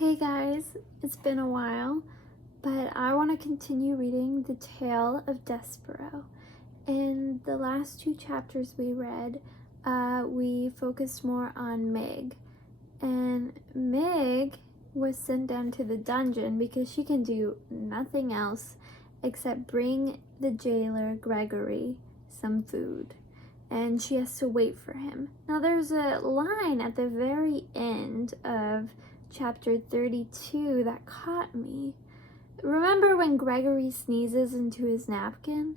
Hey guys, it's been a while, but I want to continue reading the Tale of Despereaux. In the last two chapters we read, we focused more on Meg. And Meg was sent down to the dungeon because she can do nothing else except bring the jailer Gregory some food. And she has to wait for him. Now there's a line at the very end of chapter 32 that caught me. Remember when Gregory sneezes into his napkin?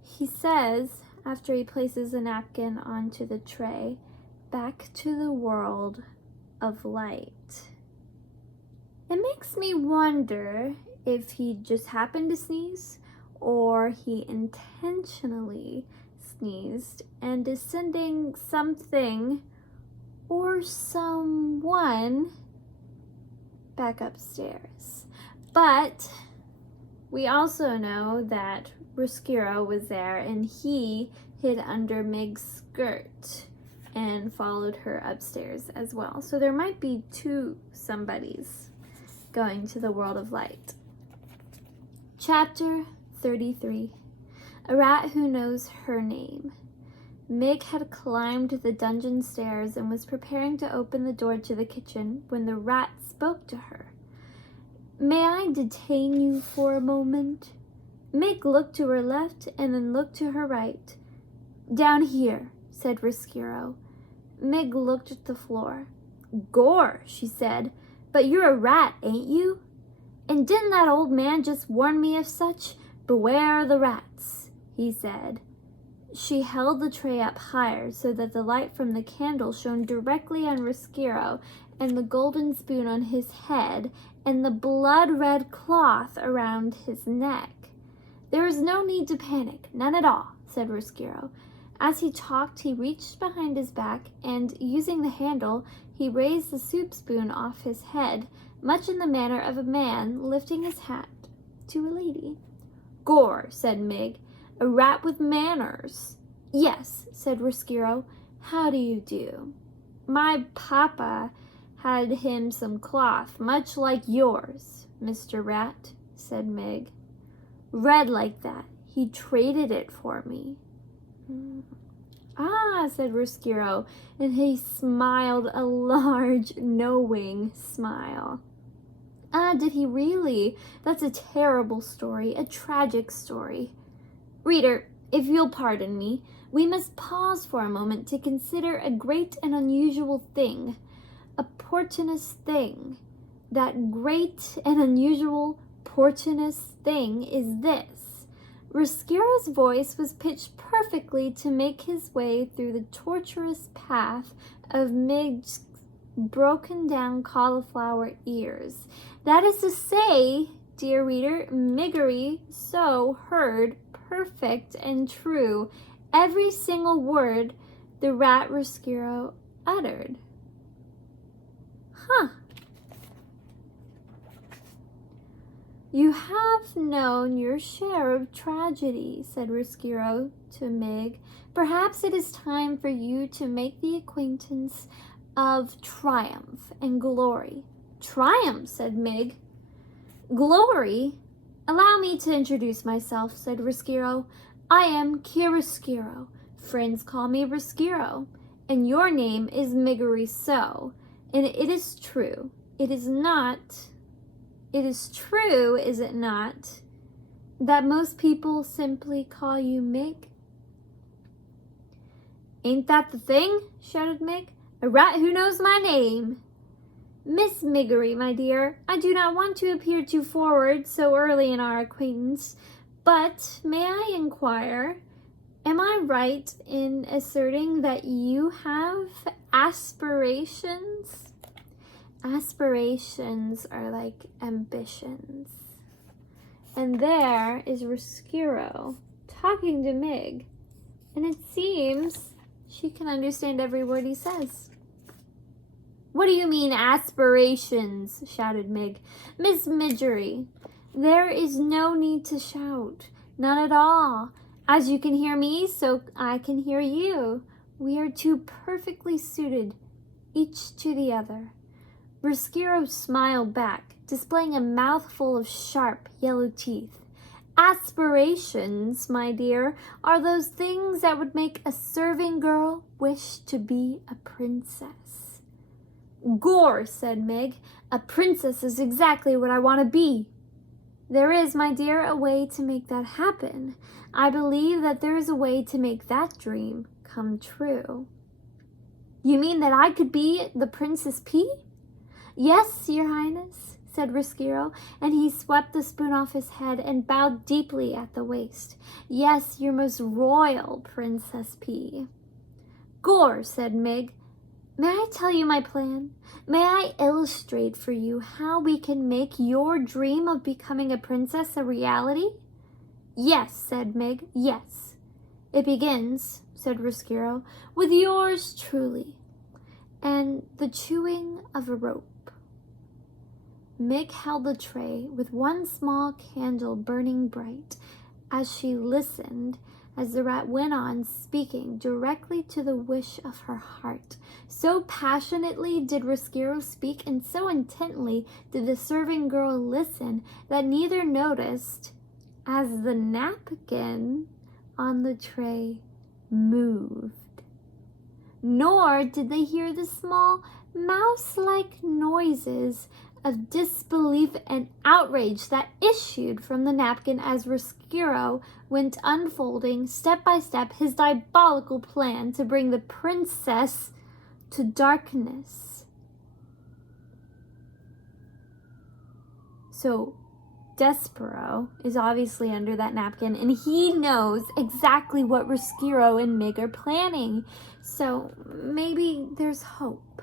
He says, after he places the napkin onto the tray, "Back to the world of light." It makes me wonder if he just happened to sneeze or he intentionally sneezed and is sending something or someone back upstairs. But we also know that Roscuro was there and he hid under Meg's skirt and followed her upstairs as well. So there might be two somebodies going to the world of light. Chapter 33. A rat who knows her name. Meg had climbed the dungeon stairs and was preparing to open the door to the kitchen when the rat spoke to her. "May I detain you for a moment?" Meg looked to her left and then looked to her right. "Down here," said Roscuro. Meg looked at the floor. "Gore," she said, "but you're a rat, ain't you? And didn't that old man just warn me of such? Beware the rats," he said. She held the tray up higher so that the light from the candle shone directly on Roscuro and the golden spoon on his head and the blood-red cloth around his neck. "There is no need to panic, none at all," said Roscuro. As he talked, he reached behind his back and, using the handle, he raised the soup spoon off his head, much in the manner of a man lifting his hat to a lady. "Gore," said Meg. "A rat with manners." "Yes," said Roscuro. "How do you do?" "My papa had him some cloth, much like yours, Mr. Rat," said Meg. "Red like that. He traded it for me." "Ah," said Roscuro, and he smiled a large, knowing smile. "Ah, did he really? That's a terrible story, a tragic story." Reader, if you'll pardon me, we must pause for a moment to consider a great and unusual thing, a portentous thing. That great and unusual portentous thing is this. Roscuro's voice was pitched perfectly to make his way through the tortuous path of Meg's broken-down cauliflower ears. That is to say, dear reader, Miggery so heard perfect and true every single word the rat Roscuro uttered. "You have known your share of tragedy," said Roscuro to Meg. "Perhaps it is time for you to make the acquaintance of triumph and glory." "Triumph," said Meg. "Glory? Allow me to introduce myself," said Roscuro. "I am Chiaroscuro. Friends call me Roscuro. And your name is Miggery so. And it is true. It is true, is it not, that most people simply call you Meg?" "Ain't that the thing?" shouted Meg. "A rat who knows my name." "Miss Miggery, my dear, I do not want to appear too forward so early in our acquaintance, but may I inquire, am I right in asserting that you have aspirations?" Aspirations are like ambitions. And there is Roscuro talking to Meg, and it seems she can understand every word he says. "What do you mean, aspirations?" shouted Meg. "Miss Miggery, there is no need to shout. None at all. As you can hear me, so I can hear you. We are two perfectly suited, each to the other. Roscuro smiled back, displaying a mouthful of sharp yellow teeth. Aspirations, my dear, are those things that would make a serving girl wish to be a princess. Gore, said Mig, a princess is exactly what I want to be. There is, my dear, a way to make that happen. I believe that there is a way to make that dream come true. You mean that I could be the Princess P? Yes, your highness, said Roscuro, and he swept the spoon off his head and bowed deeply at the waist. Yes, your most royal Princess P. Gore, said Mig, may I tell you my plan? May I illustrate for you how we can make your dream of becoming a princess a reality? Yes, said Mig, yes. It begins, said Roscuro, with yours truly, and the chewing of a rope. Mig held the tray with one small candle burning bright as she listened as the rat went on speaking directly to the wish of her heart. So passionately did Roscuro speak, and so intently did the serving girl listen, that neither noticed as the napkin on the tray moved. Nor did they hear the small mouse-like noises of disbelief and outrage that issued from the napkin as Roscuro went unfolding step by step his diabolical plan to bring the princess to darkness. So Despereaux is obviously under that napkin, and he knows exactly what Roscuro and Mig are planning. So maybe there's hope.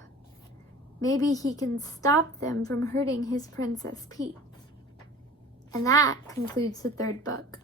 Maybe he can stop them from hurting his Princess P. And that concludes the third book.